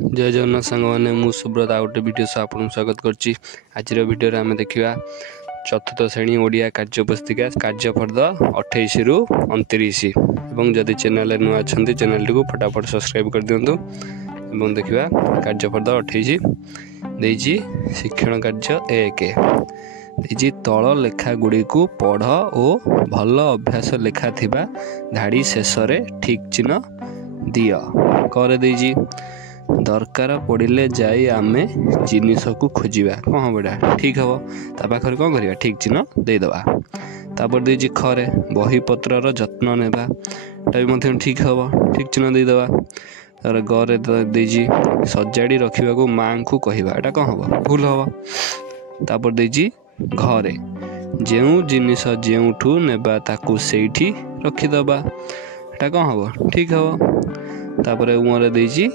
जय जगन्नाथ सांग मैंने मु सुब्रत आ गोटे वीडियो सह आपको स्वागत करछि। आज वीडियो आम देखा चतुर्थ श्रेणी ओडिया कार्यपुस्तिका कार्यफर्द 28 रु 29 और जदि चैनल नुआ अच्छा चैनल टी फटाफट सब्सक्राइब कर दिंतु। देखा कार्यफर्द 28 देजी शिक्षण कार्य 1 देजी तल लेखा गुड़ी को पढ़ और भल अभ्यास लेखा थिबा धाड़ी शेष ठीक चिन्ह दिय कर देजी दरकार पड़े जाई आमे जिनिस को खोजा कौन हम बेटा ठीक हम ता पाखे कौन करवा ठीक चिन्ह देदेबा। तापर देजी खरे बही पत्रर जत्न नेबा भी ठीक हम ठीक चिन्ह देदेबा। तार गरे देजी सजाड़ी रखा को माँ को कहवा एटा कौन हम भूल हम। तापर देजी घरे जो जिनिस जो नेबा ताकू सेठी रखीदबा एटा कौन हम ठीक हम। तापर उमरे देजी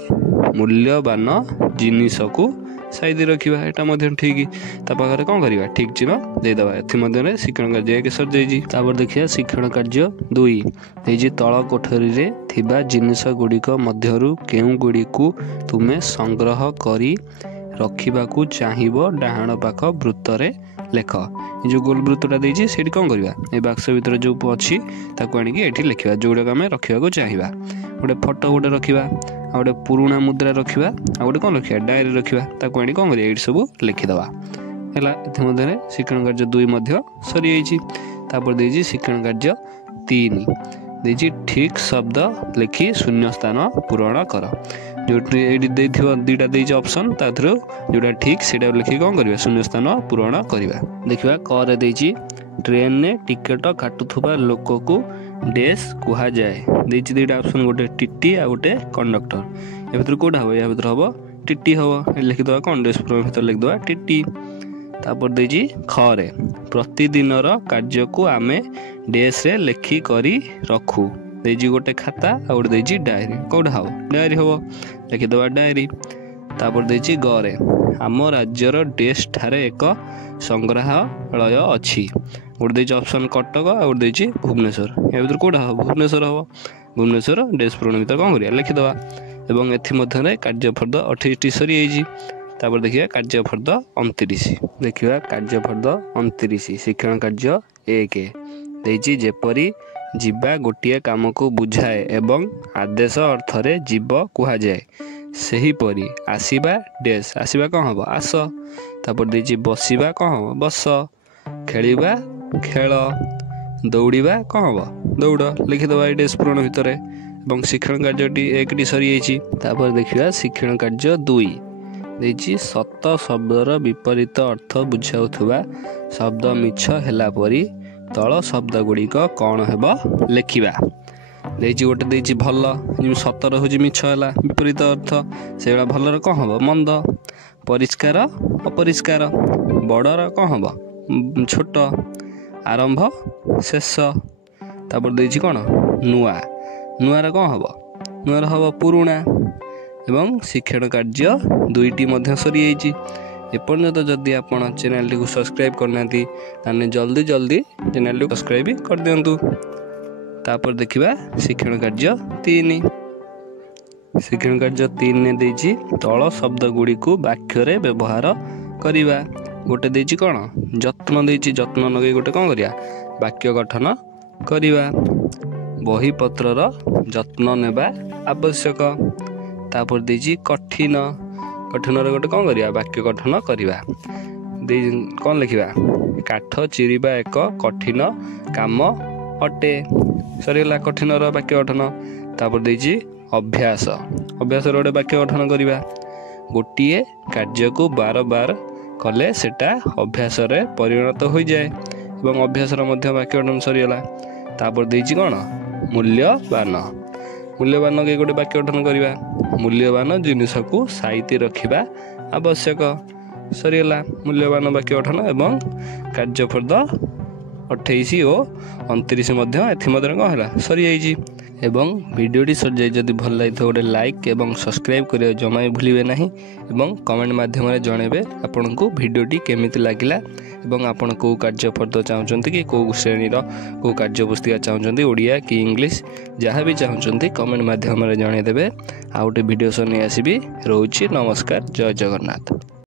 मूल्यवान जिनिस को साइज रखा यहाँ ठीक पाखे कौन करवा ठीक चिन्ह देदेबा। एथि शिक्षण कार्य 1 सर जाइए। तापर देखिए शिक्षण कार्य 2 देजी तल कोठरी रे थिबा जिनिस गुड़िक मध्यरु केउ गुड़ी को तुमे संग्रह करी रखिबाकू चाहिबो डाहाण पाख वृत्त रे लेख। जो गोल वृत्तटा देजी सेठी कौन करवा ए बाक्स भीतर जो अच्छी ताकू आनिकी एठी लिखिबा जोड़ाक आमे रखिबाकू चाहिबा। गोटे फोटो गोटे रखिबा आ गोटे पुराणा मुद्रा रखिबा आ गोटे कौन रखिबा डायरी रखिबा ताकू आनी कौन करिया एठी सब लिखिदबा हैला। एथि मध्ये शिक्षण कार्य 2 मध्ये सरी जाइछि। तापर देजी शिक्षण कार्य 3 देजी ठीक शब्द लिखि शून्य स्थान पूरण कर। जो दुईटा देजी ऑप्शन ता थ्रू जोटा ठीक सेटा लिखि कौन करवा शून्य स्थान पूरण करवा। देखिबा कर देजी ट्रेन ने टिकट काटुथुबा लोक को डेस कुहा जाए देजी दुईटा ऑप्शन गोटे टीटी आ गोटे कंडक्टर या भीतर कोडा हो या भीतर हबो टीटी हबो लिखिदबा कौन डेस पूरण भीतर लिखिदबा टीटी। तापर देजी खरे प्रतिदिनर कार्य को आमे डेस रे लिखि करी रखू देजी गोटे खाता आ गोटे देजी डायरी कौड़ा हो डायरी हबो लिखिदबा डायरी। तापर देजी गरे आम राज्यर डेस ठारे एक संग्रहालय अच्छी गोटे देजी ऑप्शन कटक आ गोटे देजी भुवनेश्वर या भीतर कोड़ा हो भुवनेश्वर हबो भुवनेश्वर डेस पूरण भीतर कौन करिया लिखिदबा। एवं एथि मध्यरे कार्यफर्द 28 सरी जाइछि। तापर देखिए कार्यफर्द 29 देखिए कार्यफर्द 29 शिक्षण कार्य 1 देजी जेपरी जीवा गोटिए काम को बुझाए एवं आदेश अर्थ रे जीव कुहा जाए सेहीपरि आसीबा डेस आसीबा कौन हम आस। तापर देजी बसिबा कौन हम बस खेलिबा खेल दौड़िबा कौन हम दौड़ लिखिदबा डेस पूरण भितर। एवं शिक्षण कार्य 1 सरी जाइछि। तापर देखिबा शिक्षण कार्य 2 देजी सत शब्दर विपरीत अर्थ बुझाउथुबा शब्द मिछ हैला परी तल शब्द गुड़िक कौन हेबा लिखिबा। देजी गोटे देजी भल सतर हूँ मिछ हैला विपरीत अर्थ से भलर कौन हम मंद परिष्कार अपरिष्कार बड़र कौन हम छोट आरंभ शेष। तापर देजी कौन नुआ नुआर कौन हम नुआर हम पुरुणा। एवं शिक्षण कार्य 2टी मध्य सरी जाइछि। एपर्यंत जदि आपण चैनल टी को सब्सक्राइब करना ताने जल्दी जल्दी चैनल टी सब्सक्राइब कर दियंतु। तापर देखिबा शिक्षण कार्य 3 शिक्षण कार्य 3 ने देछि तल शब्द गुड़ी को वाक्य रे व्यवहार करिबा गोटे देछि कोन जत्न देछि जत्न नगे गोटे कोन करिया वाक्य गठन करिबा। बही पत्रर जत्न नेबा आवश्यक। तापर देछि कठिन कठिन रे गोटे कौन करिया वाक्य गठन करिबा कौन लिखिबा काठ चिरिबा एक कठिन काम अटे सरीला कठिन रो वाक्य गठन। तापर देछि अभ्यास अभ्यास रो वाक्य गठन करिबा गोटिए कार्य को बार बार कले सेटा अभ्यास रे परिणत हो जाए एवं अभ्यास रो मध्य वाक्य गठन सरीला। तापर देछि कोन मूल्यवान मूल्यवान के गोटे वाक्य गठन करवा मूल्यवान जिनिस को साइती रखिबा आवश्यक सरीला मूल्यवान वाक्य गठन। एवं कार्यफर्द 28 और 29 मध्य एथि मध्य कौन है सरी जाइछि। ଏବଂ ଭିଡ଼ିଓଟି ସରିଯାଇ ଯଦି ଭଲ ଲାଗିଥିବ ଗୋଟେ ଲାଇକ୍ ଏବଂ ସବସ୍କ୍ରାଇବ୍ କରିବା ଜମା ବି ଭୁଲିବେ ନାହିଁ ଏବଂ କମେଣ୍ଟ ମାଧ୍ୟମରେ ଜଣାଇବେ ଆପଣଙ୍କୁ ଭିଡ଼ିଓଟି କେମିତି ଲାଗିଲା ଏବଂ ଆପଣ କେଉଁ କାର୍ଯ୍ୟପଦ ଚାହୁଁଛନ୍ତି କି କେଉଁ ଶ୍ରେଣୀର କେଉଁ କାର୍ଯ୍ୟପୁସ୍ତିକା ଚାହୁଁଛନ୍ତି, ଓଡ଼ିଆ କି ଇଂଲିଶ, ଯାହା ବି ଚାହୁଁଛନ୍ତି କମେଣ୍ଟ ମାଧ୍ୟମରେ ଜଣାଇଦେବେ। ଆଉ ଗୋଟେ ଭିଡ଼ିଓ ସହ ନେଇ ଆସିବି। ରହୁଛି, ନମସ୍କାର, ଜୟ ଜଗନ୍ନାଥ।